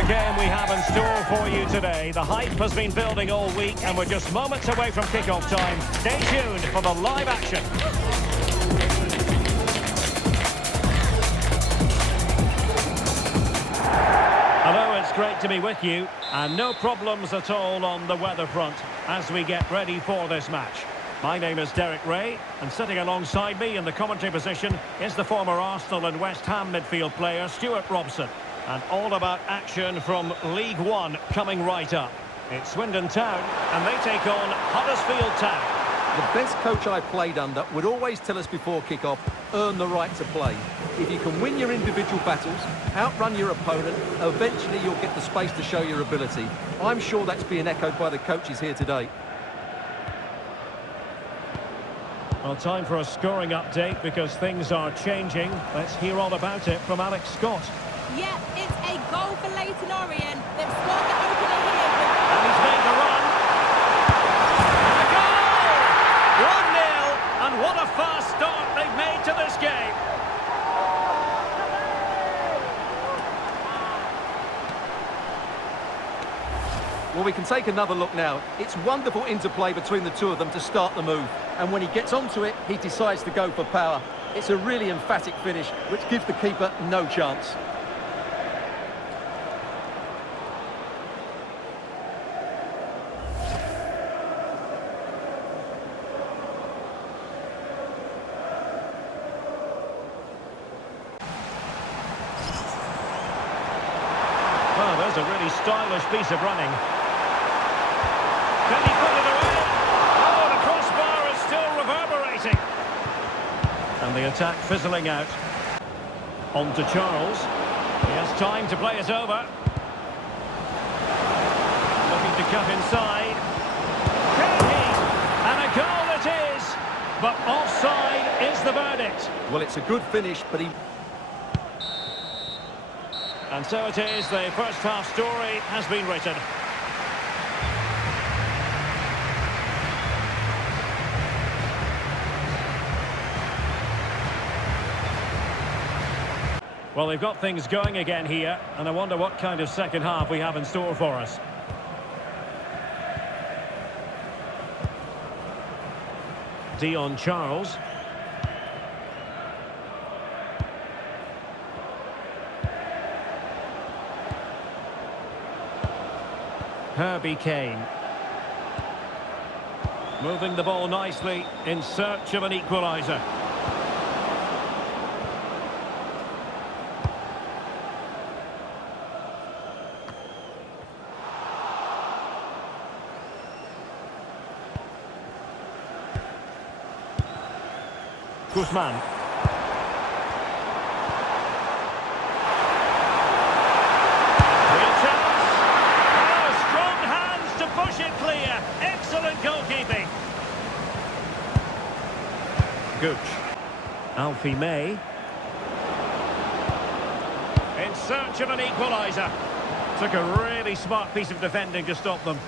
a game we have in store for you today. The hype has been building all week and we're just moments away from kick-off time. Stay tuned for the live action. Hello, it's great to be with you, and no problems at all on the weather front as we get ready for this match. My name is Derek Ray, and sitting alongside me in the commentary position is the former Arsenal and West Ham midfield player Stuart Robson. And all about action from League One coming right up. It's Swindon Town, and they take on Huddersfield Town. The best coach I played under would always tell us before kick-off, earn the right to play. If you can win your individual battles, outrun your opponent, eventually you'll get the space to show your ability. I'm sure that's being echoed by the coaches here today. Well, time for a scoring update because things are changing. Let's hear all about it from Alex Scott. Yeah, it's a goal for Leighton Orient. They've scored the opener here. And he's made the run. And a goal! 1-0, and what a fast start they've made to this game. Well, we can take another look now. It's wonderful interplay between the two of them to start the move. And when he gets onto it, he decides to go for power. It's a really emphatic finish, which gives the keeper no chance. Well, there's a really stylish piece of running. Can he put it away? Oh, the crossbar is still reverberating. And the attack fizzling out. On to Charles. He has time to play it over. Looking to cut inside. Can he? And a goal it is. But offside is the verdict. Well, it's a good finish, but he... And so it is, the first half story has been written. Well, they've got things going again here, and I wonder what kind of second half we have in store for us. Dion Charles. Herbie Kane. Moving the ball nicely in search of an equaliser. Guzman. Goalkeeping. Gooch. Alfie May. In search of an equaliser. Took a really smart piece of defending to stop them.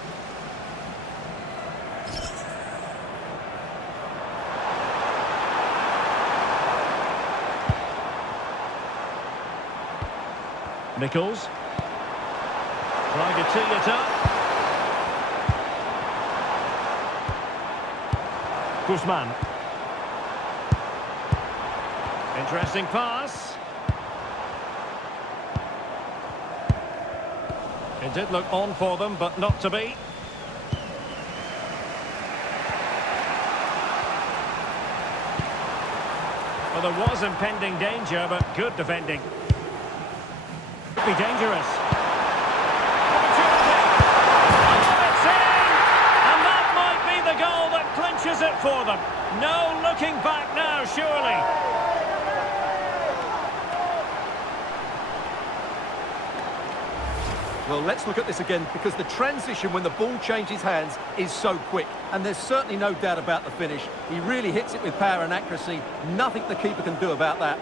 Nichols. Trying to tee it up. Guzman. Interesting pass. It did look on for them, but not to be. Well, there was impending danger, but good defending. Could be dangerous. Clinches it for them. No looking back now, surely. Well, let's look at this again, because the transition when the ball changes hands is so quick. And there's certainly no doubt about the finish. He really hits it with power and accuracy. Nothing the keeper can do about that.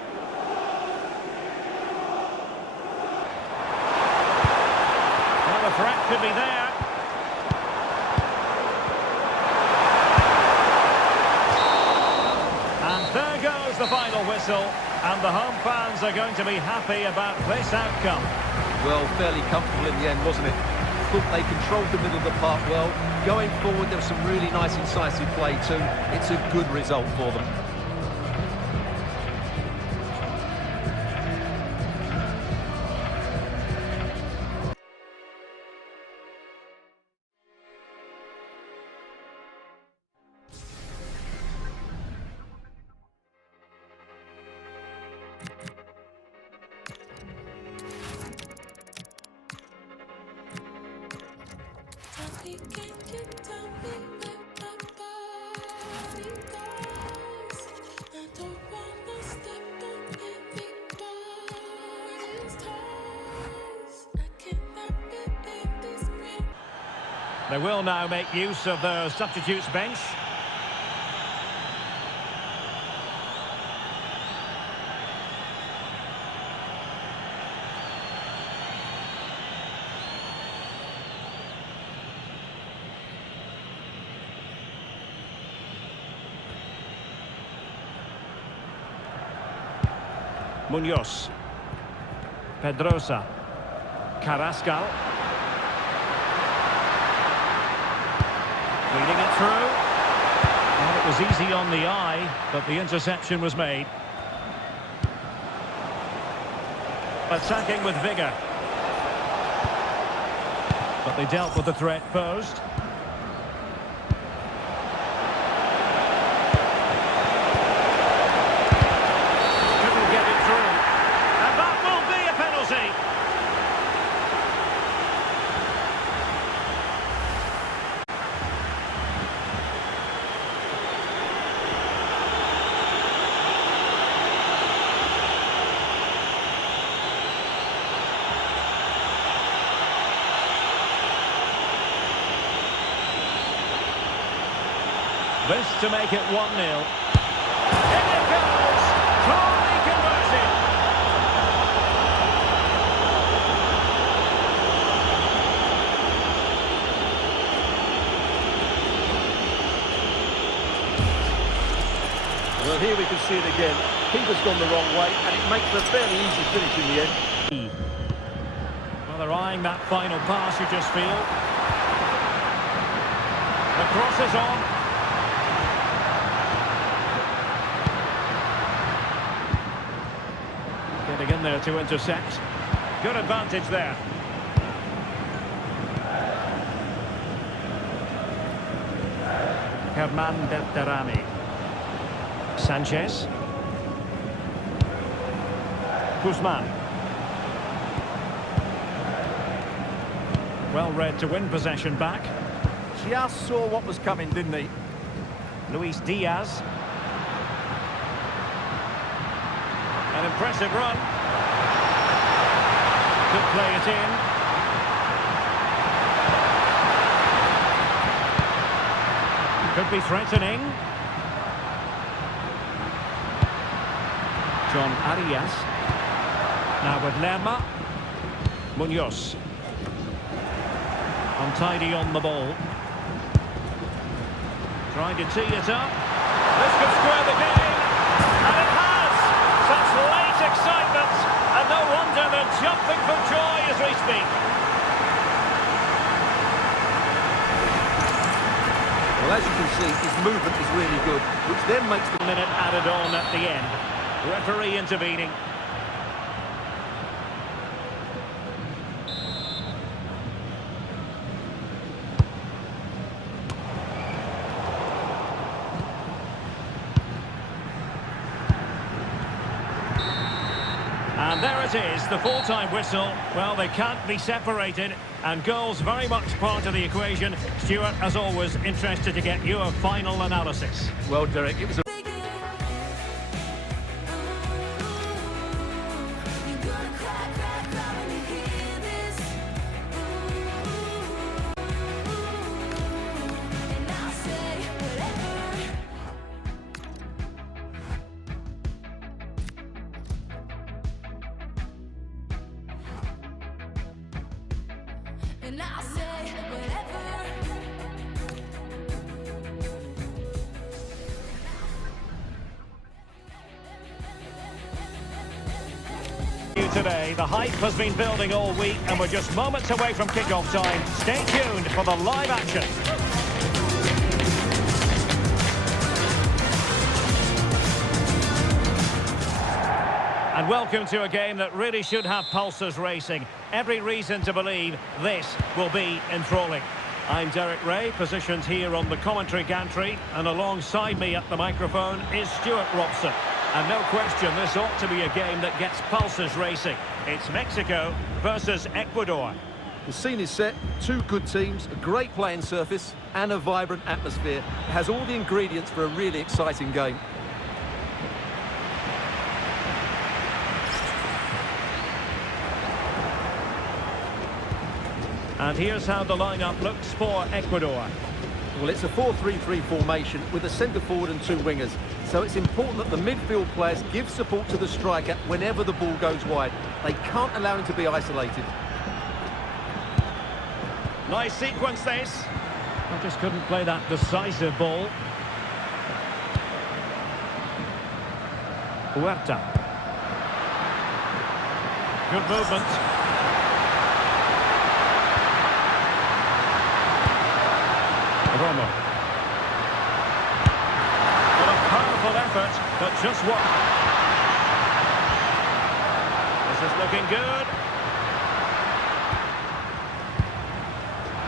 Well, the threat could be there. There goes the final whistle, and the home fans are going to be happy about this outcome. Well, fairly comfortable in the end, wasn't it? Thought they controlled the middle of the park well. Going forward, there was some really nice incisive play too. It's a good result for them. They will now make use of their substitutes bench. Munoz, Pedrosa, Carrascal, reading it through. Well, it was easy on the eye, but the interception was made. Attacking with vigour, but they dealt with the threat posed. This to make it 1-0. In it goes! Calmly converted! Well, here we can see it again. Keeper's gone the wrong way, and it makes a fairly easy finish in the end. Well, they're eyeing that final pass, you just feel. The cross is on. Getting in there to intercept. Good advantage there. Herman Berterame. Sanchez. Guzman. Well read to win possession back. Just saw what was coming, didn't he? Luis Diaz. An impressive run. Could play it in. Could be threatening. John Arias. Now with Lerma. Munoz. Untidy on the ball. Trying to tee it up. This could square the game. And it has! Such late excitement. And no wonder they're jumping for joy as we speak. Well, as you can see, his movement is really good, which then makes the Minute added on at the end. Referee intervening. And there it is, the full-time whistle. Well, they can't be separated, and goals very much part of the equation. Stuart, as always, interested to get your final analysis. Well, Derek, it was a and I'll say whatever. Today say, the hype has been building all week and we're just moments away from kick-off time. Stay tuned for the live action. And welcome to a game that really should have pulses racing. Every reason to believe this will be enthralling. I'm Derek Ray, positioned here on the commentary gantry, and alongside me at the microphone is Stuart Robson. And no question, this ought to be a game that gets pulses racing. It's Mexico versus Ecuador. The scene is set, two good teams, a great playing surface and a vibrant atmosphere. It has all the ingredients for a really exciting game. And here's how the lineup looks for Ecuador. Well, it's a 4-3-3 formation with a centre forward and two wingers. So it's important that the midfield players give support to the striker whenever the ball goes wide. They can't allow him to be isolated. Nice sequence this. I just couldn't play that decisive ball. Huerta. Good movement. Romo. What a powerful effort, but just what? This is looking good.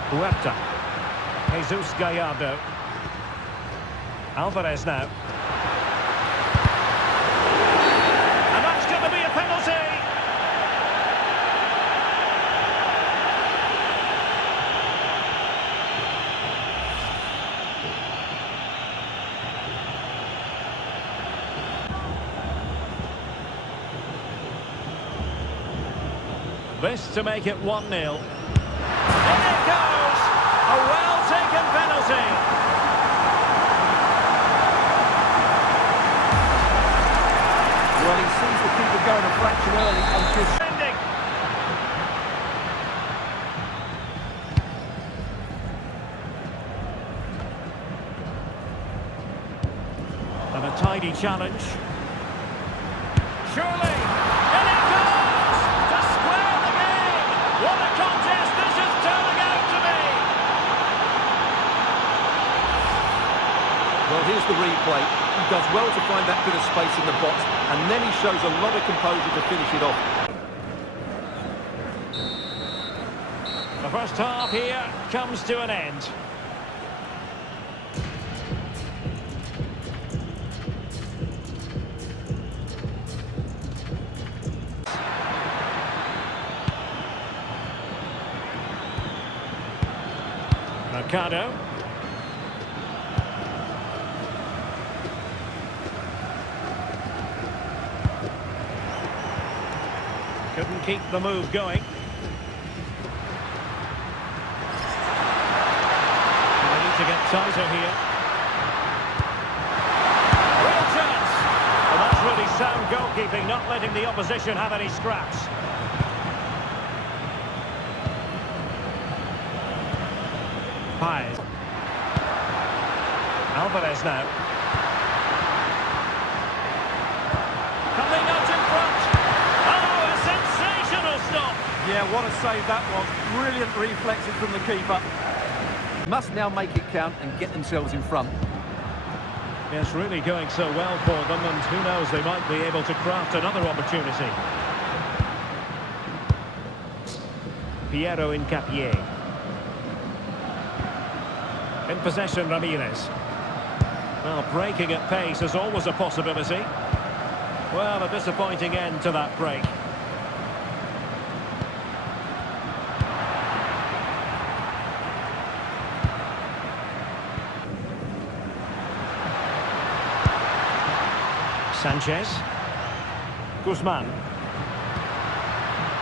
Huerta. Jesus Gallardo. Alvarez now. And that's going to be a penalty. This to make it 1-0. In it goes! A well-taken penalty. Well, he sees the keeper going a fraction early and just... And a tidy challenge. Surely! In it goes! To square the game! What a contest this is turning out to be! Well, here's the replay. He does well to find that bit of space in the box, and then he shows a lot of composure to finish it off. The first half here comes to an end. Mercado. Couldn't keep the move going. They need to get tighter here. Real chance! Well, that's really sound goalkeeping, not letting the opposition have any scraps. Paez. Alvarez now. Coming out in front. Oh, a sensational stop. Yeah, what a save that was. Brilliant reflexes from the keeper. Must now make it count and get themselves in front. It's really going so well for them, and who knows, they might be able to craft another opportunity. Piero Hincapié. In possession, Ramirez. Well, breaking at pace is always a possibility. Well, a disappointing end to that break. Sanchez. Guzman.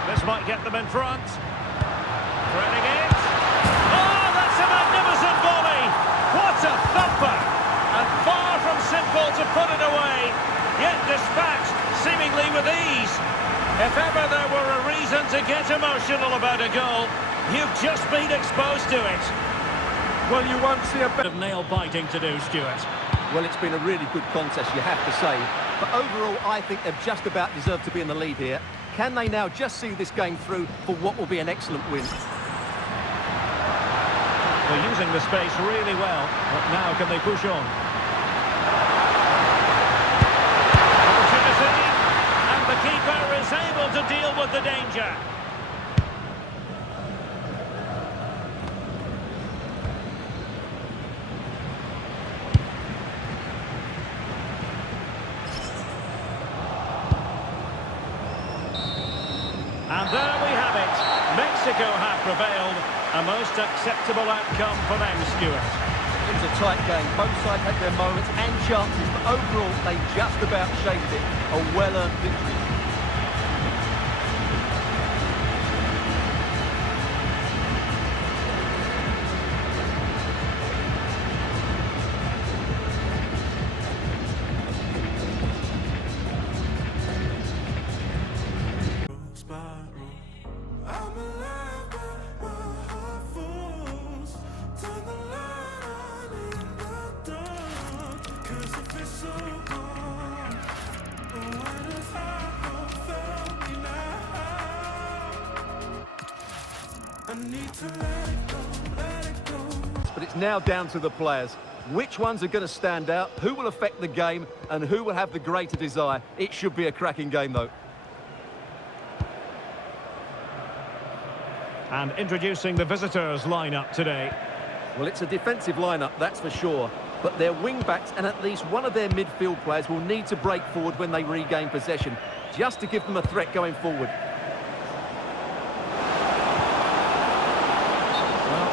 This might get them in front. Threading it. Oh, that's a magnificent volley! What a thumper! And far from simple to put it away, yet dispatched seemingly with ease. If ever there were a reason to get emotional about a goal, you've just been exposed to it. Well, you won't see a Bit of nail-biting to do, Stuart. Well, it's been a really good contest, you have to say. But overall, I think they've just about deserved to be in the lead here. Can they now just see this game through for what will be an excellent win? They're using the space really well, but now can they push on? Opportunity, and the keeper is able to deal with the danger. And there we have it. Mexico have prevailed. A most acceptable outcome for them, Stuart. It was a tight game. Both sides had their moments and chances, but overall they just about shaped it. A well-earned victory. But it's now down to the players. Which ones are going to stand out, who will affect the game, and who will have the greater desire. It should be a cracking game, though. And introducing the visitors' lineup today. Well, it's a defensive lineup, that's for sure. But their wing-backs and at least one of their midfield players will need to break forward when they regain possession, just to give them a threat going forward.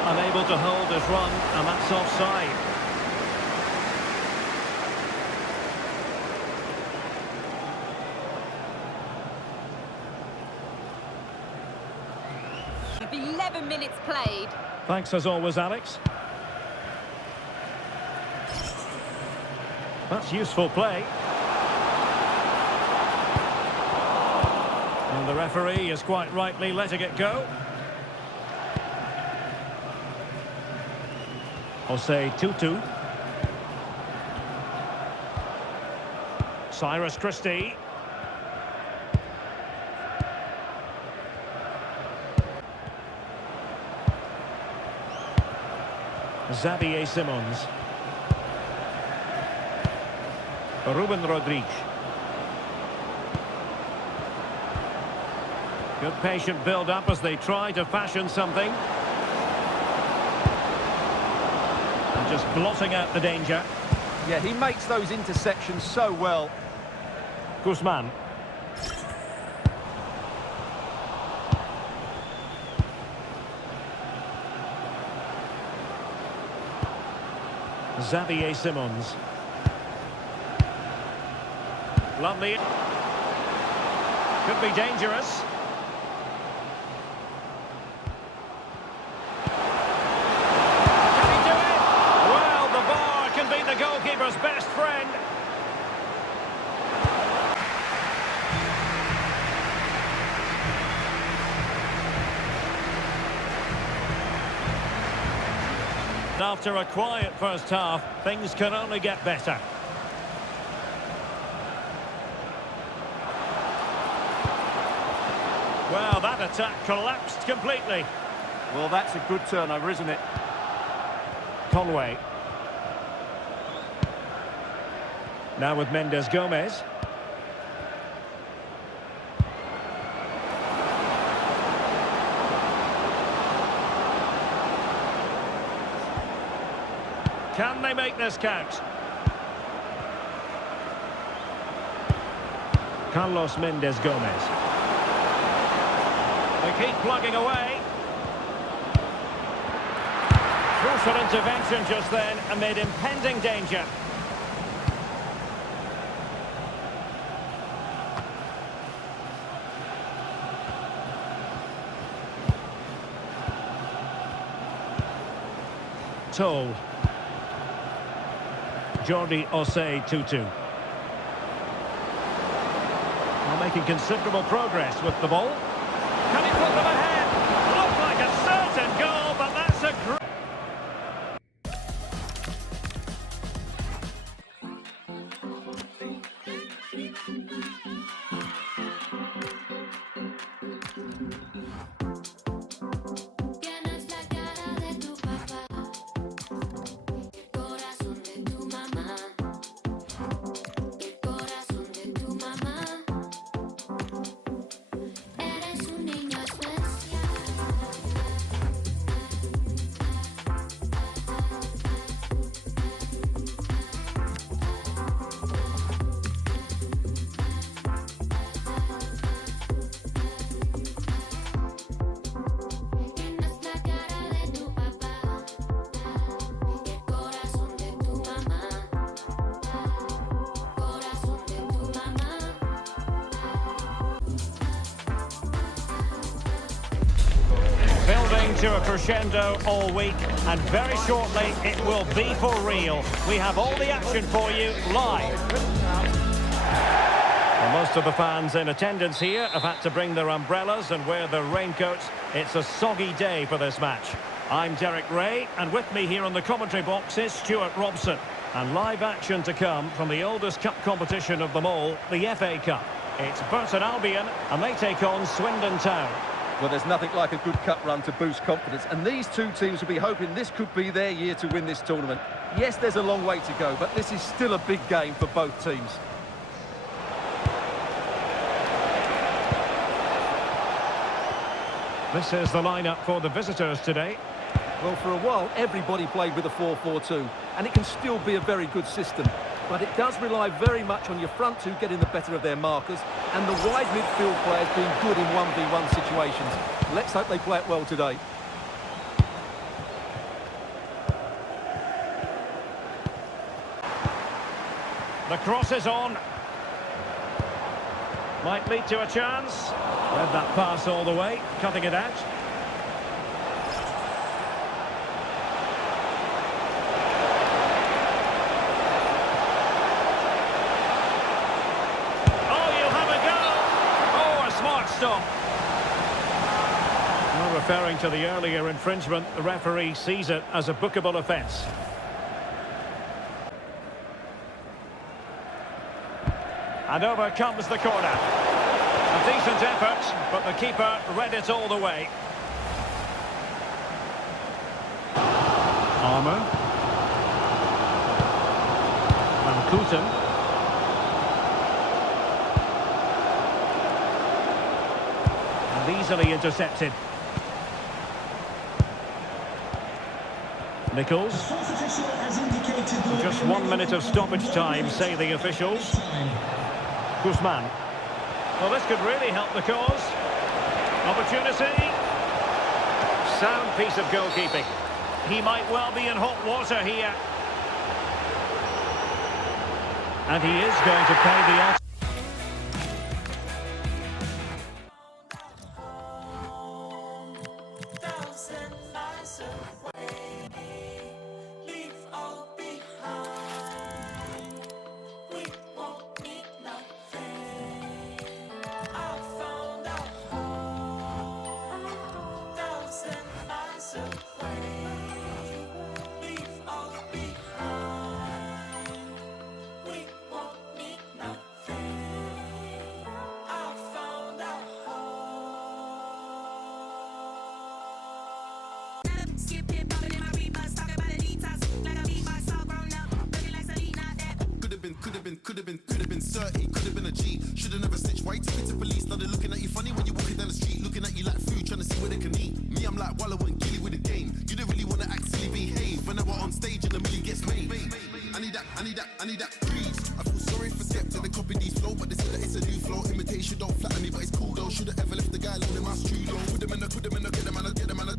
Unable to hold his run, and that's offside. With 11 minutes played. Thanks as always, Alex. That's useful play. And the referee is quite rightly letting it go. Jose Tutu. Cyrus Christie. Xavier Simons. Ruben Rodriguez. Good patient build-up as they try to fashion something. Just blotting out the danger. Yeah, he makes those interceptions so well. Guzman. Xavier Simons. Lovely. Could be dangerous. The goalkeeper's best friend. After a quiet first half, things can only get better. Well, that attack collapsed completely. Well, that's a good turnover, isn't it? Conway. Now with Mendes Gomez. Can they make this count? Carlos Mendes Gomez. They keep plugging away. Crucial intervention just then amid impending danger. Toll. Jordi Jose Tutu. Well, making considerable progress with the ball. Can he put them ahead? Looked like a certain goal, but that's a great... to a crescendo all week, and very shortly it will be for real. We have all the action for you live. Well, most of the fans in attendance here have had to bring their umbrellas and wear their raincoats. It's a soggy day for this match. I'm Derek Ray, and with me here on the commentary box is Stuart Robson. And live action to come from the oldest cup competition of them all, the FA Cup. It's Burton Albion, and they take on Swindon Town. Well, there's nothing like a good cup run to boost confidence, and these two teams will be hoping this could be their year to win this tournament. Yes, there's a long way to go, but this is still a big game for both teams. This is the lineup for the visitors today. Well, for a while, everybody played with a 4-4-2, and it can still be a very good system. But it does rely very much on your front two getting the better of their markers, and the wide midfield players being good in 1v1 situations. Let's hope they play it well today. The cross is on. Might lead to a chance. Read that pass all the way, cutting it out. Stop. Well, referring to the earlier infringement, the referee sees it as a bookable offence. And over comes the corner. A decent effort, but the keeper read it all the way. Armour. Van Kooten. Easily intercepted. Nichols. Just 1 minute of stoppage time, say the officials. Guzman. Well, this could really help the cause. Opportunity. Sound piece of goalkeeping. He might well be in hot water here. And he is going to pay the outside. Could have been 30, could have been a G. Should've never snitched. Why you take it to police? Started looking at you funny when you're walking down the street, looking at you like food, trying to see where they can eat. Me, I'm like Wallow and Gilly with the game. You don't really want to actually behave when I was on stage and the million gets made. I need that breeze. I feel sorry for Skepta, they copy these flow, but they say that it's a new flow. Imitation don't flatter me, but it's cool though. Should've ever left the guy alone in my studio. Put them in, get them,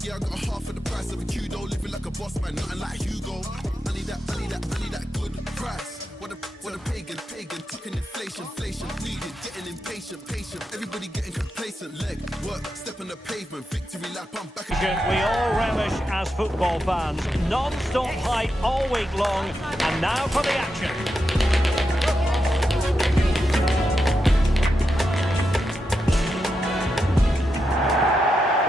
yeah, I got a half of the price of a Kudo. Living like a boss man, nothing like Hugo. I need that good price. What a pagan, talking inflation, needed, getting impatient, patient, everybody getting complacent, leg, work, step on the pavement, victory lap, I'm back again. We all relish as football fans, non-stop hype all week long, and now for the action.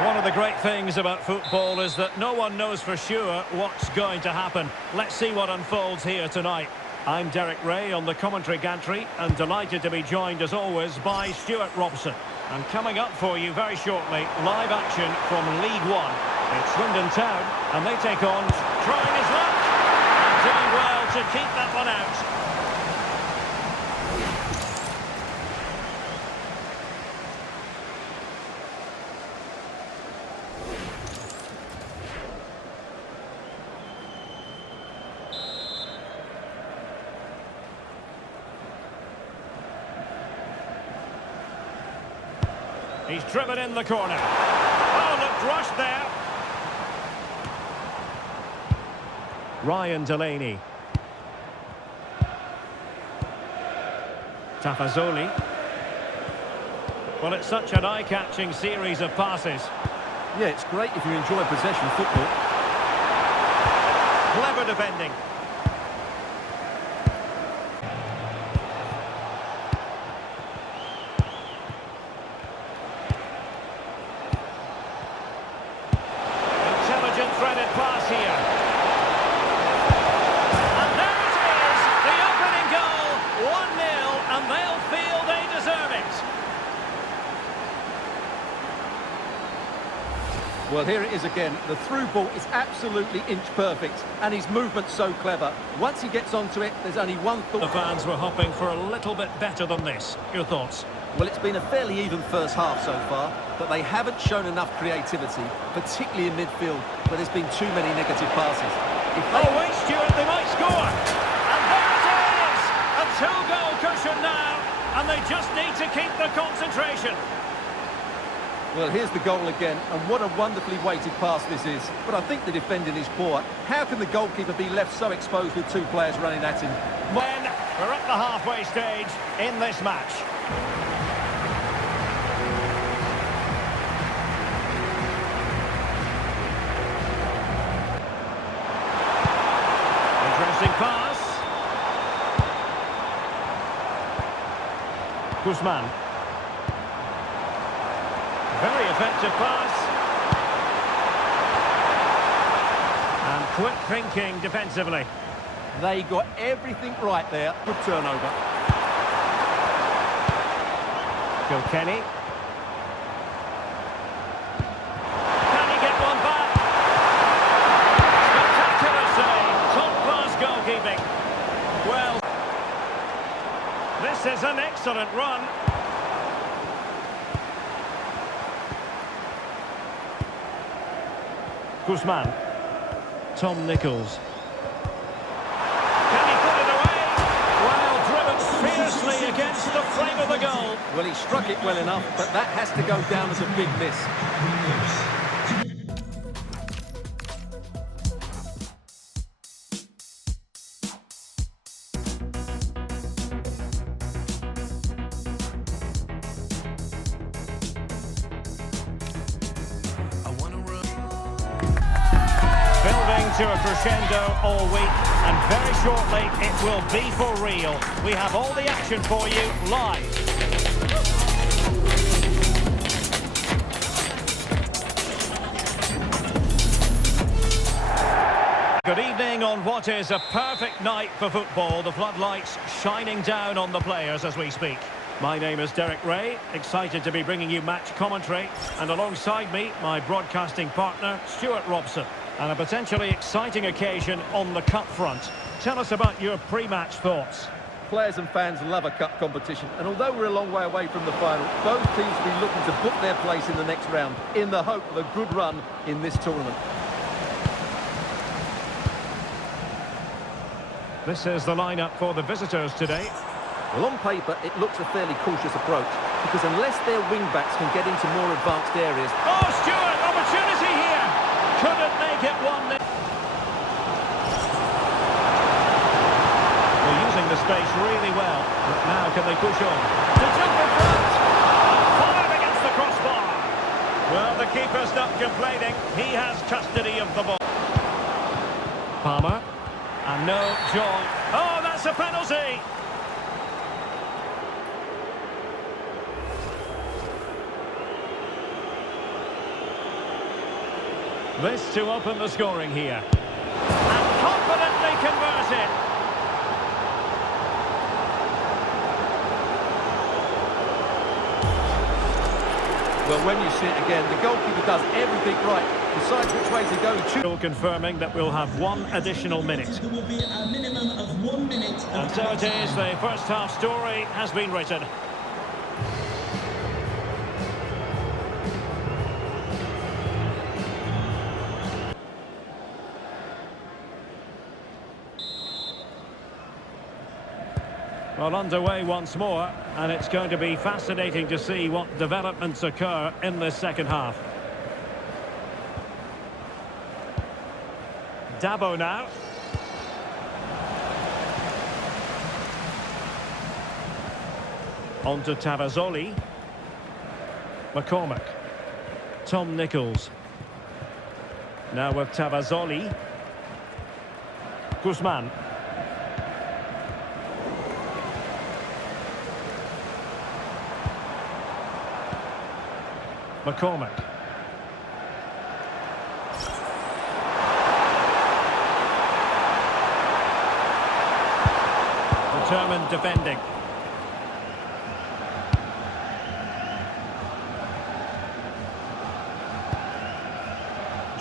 One of the great things about football is that no one knows for sure what's going to happen. Let's see what unfolds here tonight. I'm Derek Ray on the commentary gantry, and delighted to be joined as always by Stuart Robson. And coming up for you very shortly, live action from League One. It's Swindon Town, and they take on, trying his luck, and doing well to keep that one out. He's driven in the corner. Oh, looked rushed there. Ryan Delaney. Tafazoli. Well, it's such an eye-catching series of passes. Yeah, it's great if you enjoy possession football. Clever defending. Intelligent threaded pass here. And there it is, the opening goal, 1-0, and they'll feel they deserve it. Well, here it is again. The through ball is absolutely inch perfect, and his movement's so clever. Once he gets onto it, there's only one thought. The fans were hoping for a little bit better than this. Your thoughts? Well, it's been a fairly even first half so far, but they haven't shown enough creativity, particularly in midfield, where there's been too many negative passes. Oh, wait, Stuart, they might score. And there it is! A two-goal cushion now, and they just need to keep the concentration. Well, here's the goal again, and what a wonderfully weighted pass this is. But I think the defending is poor. How can the goalkeeper be left so exposed with two players running at him? When we're at the halfway stage in this match. Interesting pass. Guzman. Very effective pass. And quick thinking defensively. They got everything right there. Good turnover. Kilkenny. Can he get one back? Spectacular save. Top-class goalkeeping. Well, this is an excellent run. Guzman. Tom Nichols. Can he put it away? Well, driven fiercely against the frame of the goal. Well, he struck it well enough, but that has to go down as a big miss. Building to a crescendo all week, and very shortly it will be for real. We have all the action for you live. Good evening on what is a perfect night for football. The floodlights shining down on the players as we speak. My name is Derek Ray, excited to be bringing you match commentary, and alongside me, my broadcasting partner, Stuart Robson. And a potentially exciting occasion on the cup front. Tell us about your pre-match thoughts. Players and fans love a cup competition, and although we're a long way away from the final, both teams will be looking to book their place in the next round in the hope of a good run in this tournament. This is the lineup for the visitors today. Well, on paper, it looks a fairly cautious approach, because unless their wing-backs can get into more advanced areas... Oh, Stuart, opportunity here! Couldn't make it 1-0. They're using the space really well, but now can they push on? To jump in front! Fired against the crossbar! Well, the keeper's not complaining. He has custody of the ball. Palmer. And no joy. Oh, that's a penalty! This to open the scoring here. And confidently converted. Well, when you see it again, the goalkeeper does everything right. Decides which way to go. Still confirming that we'll have one additional minute. There will be a minimum of 1 minute. And so it is, the first half story has been written. Well, underway once more, and it's going to be fascinating to see what developments occur in this second half. Dabo now. On to Tavazzoli. McCormick. Tom Nichols. Now with Tavazzoli. Guzman. McCormick. Determined defending.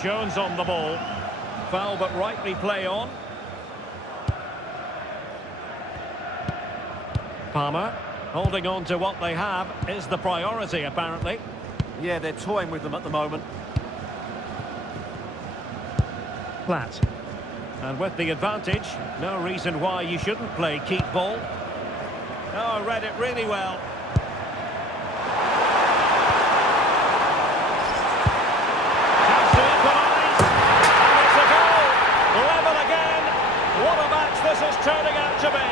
Jones on the ball. Foul but rightly play on. Palmer holding on to what they have is the priority apparently. Yeah, they're toying with them at the moment. Platt. And with the advantage, no reason why you shouldn't play keep ball. Oh, read it really well. Chance to equalise. And it's a goal. Level again. What a match this is turning out to be.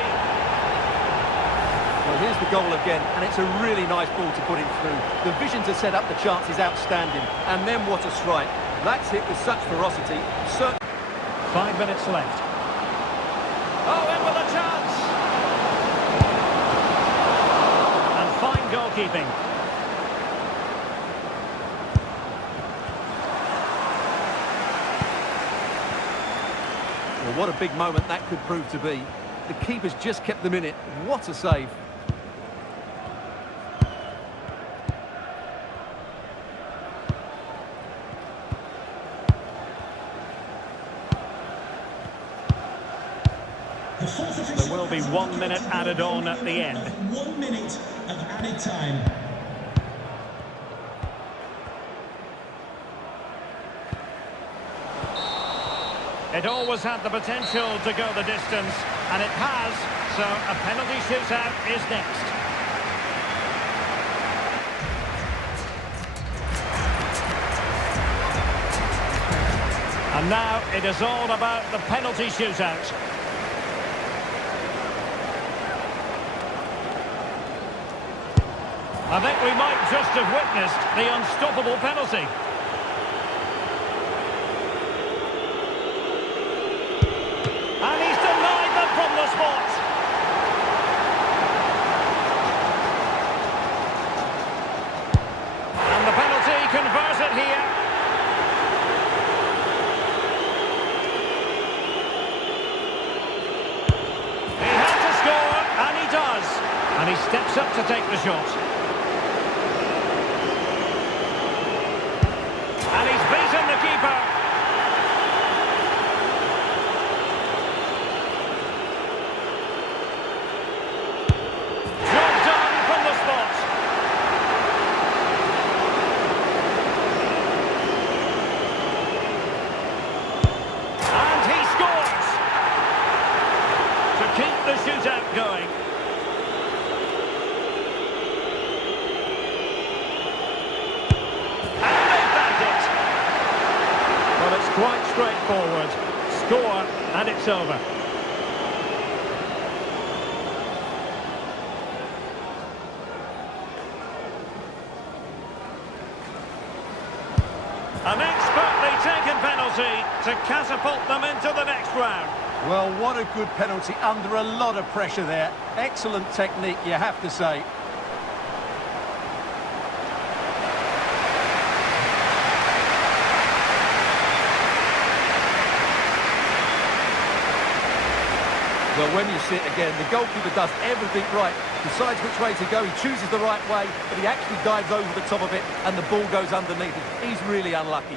Well, here's the goal again, and it's a really nice ball to put him through. The vision to set up the chance is outstanding, and then what a strike. That's hit with such ferocity. 5 minutes left. Oh, in with a chance! And fine goalkeeping. Well, what a big moment that could prove to be. The keeper's just kept them in it. What a save. There will be 1 minute added on at the end. 1 minute of added time. It always had the potential to go the distance, and it has, so a penalty shootout is next. And now it is all about the penalty shootout. I think we might just have witnessed the unstoppable penalty. And he's denied them from the spot. And the penalty converted here. He had to score, and he does. And he steps up to take the shot. And he's beaten the keeper. Job done from the spot. And he scores to keep the shootout going. Quite straightforward. Score, and it's over. An expertly taken penalty to catapult them into the next round. Well, what a good penalty under a lot of pressure there. Excellent technique, you have to say. Well, when you see it again, the goalkeeper does everything right. Decides which way to go, he chooses the right way, but he actually dives over the top of it and the ball goes underneath it. He's really unlucky.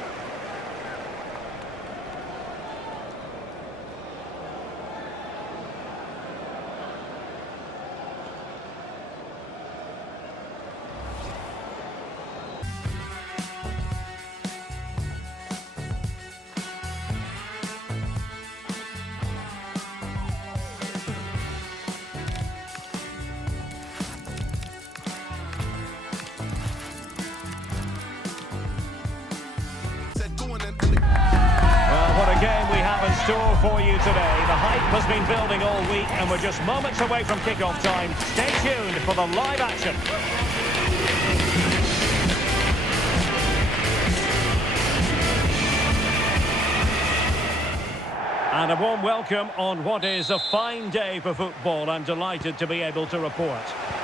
Store for you today. The hype has been building all week and we're just moments away from kick-off time. Stay tuned for the live action. And a warm welcome on what is a fine day for football. I'm delighted to be able to report.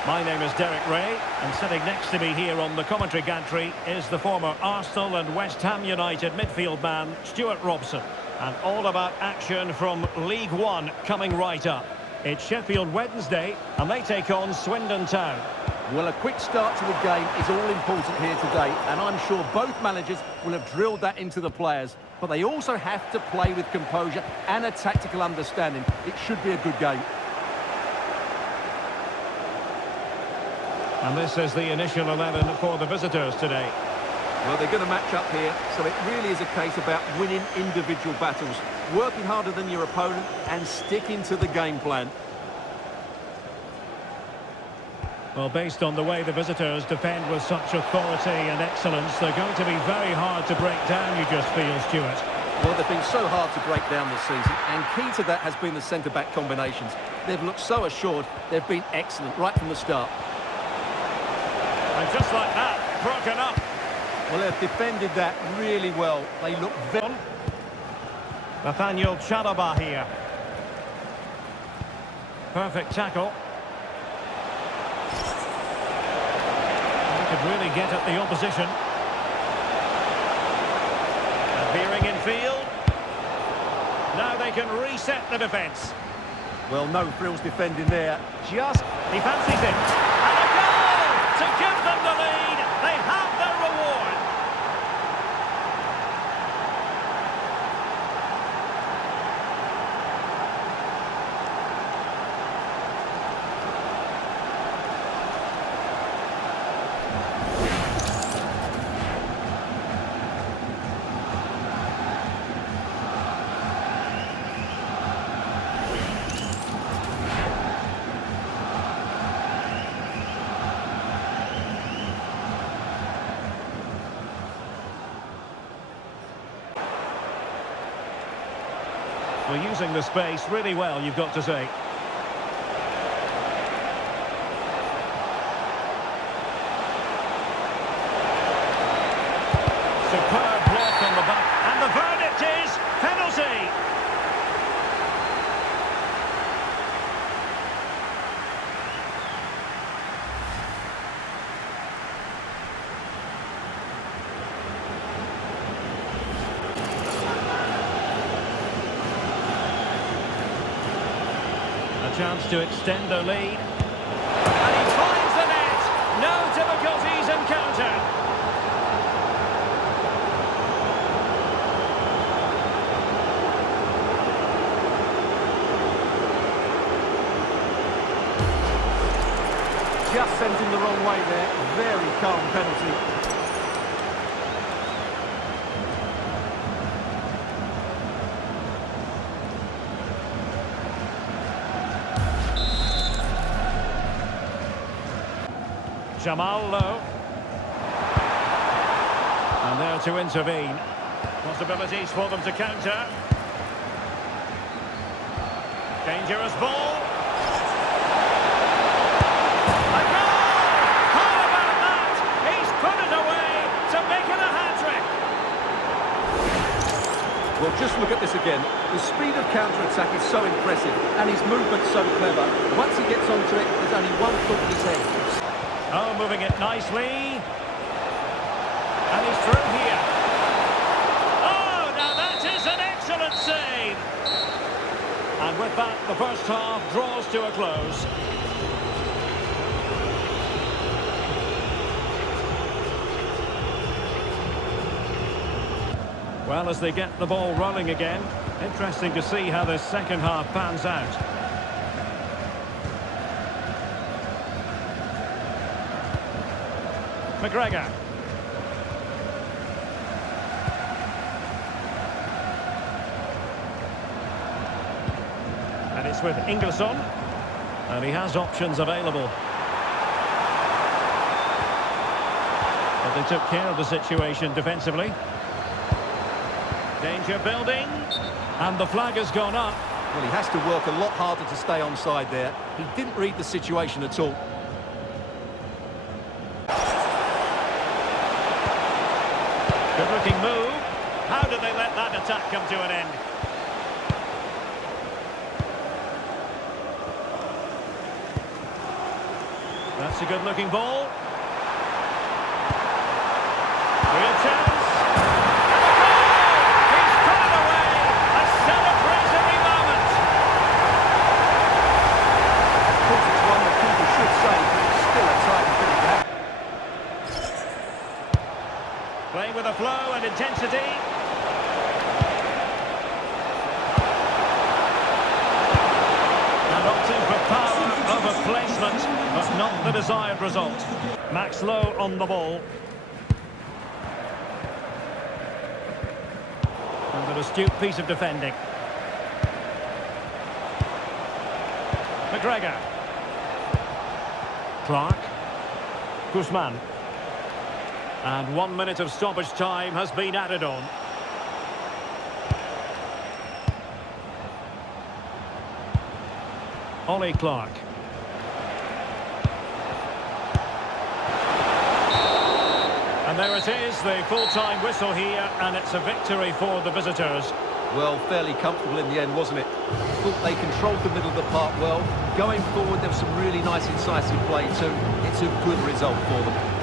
My name is Derek Ray, and sitting next to me here on the commentary gantry is the former Arsenal and West Ham United midfield man, Stuart Robson. And all about action from League One coming right up. It's Sheffield Wednesday, and they take on Swindon Town. Well, a quick start to the game is all important here today, and I'm sure both managers will have drilled that into the players. But they also have to play with composure and a tactical understanding. It should be a good game. And this is the initial 11 for the visitors today. Well, they're going to match up here, so it really is a case about winning individual battles, working harder than your opponent and sticking to the game plan. Well, based on the way the visitors defend with such authority and excellence, they're going to be very hard to break down, you just feel, Stuart. Well, they've been so hard to break down this season, and key to that has been the centre-back combinations. They've looked so assured, they've been excellent right from the start. And just like that, broken up. Well, they've defended that really well. They look very... Nathaniel Chalobah here. Perfect tackle. He could really get at the opposition. And veering in field. Now they can reset the defence. Well, no frills defending there. Just... He fancies it. And a goal to give them the lead. They have their reward. We're using the space really well, you've got to say. Superb block on the back. And the verdict is penalty. Chance to extend their lead. And he finds the net. No difficulties encountered. Just sent him the wrong way there. Very calm penalty. Jamal Lowe. And there to intervene. Possibilities for them to counter. Dangerous ball. A goal! How about that? He's put it away to make it a hat-trick. Well, just look at this again. The speed of counter-attack is so impressive, and his movement's so clever. Once he gets onto it, there's only one foot in his head. Oh, moving it nicely. And he's through here. Oh, now that is an excellent save. And with that, the first half draws to a close. Well, as they get the ball rolling again, interesting to see how this second half pans out. McGregor. And it's with Ingerson. And he has options available. But they took care of the situation defensively. Danger building. And the flag has gone up. Well, he has to work a lot harder to stay onside there. He didn't read the situation at all. Good looking move. How did they let that attack come to an end? It's a good-looking ball. Real chance. And a goal! He's put it away. A celebratory moment. Of course, it's one that people should say, but it's still a tight and pretty gap. Playing with a flow and intensity. And opting for power over placement, but not the desired result. Max Low on the ball. And an astute piece of defending. McGregor. Clark. Guzman. And 1 minute of stoppage time has been added on. Ollie Clark. And there it is, the full-time whistle here, and it's a victory for the visitors. Well, fairly comfortable in the end, wasn't it? Thought they controlled the middle of the park well. Going forward, there was some really nice incisive play too. It's a good result for them.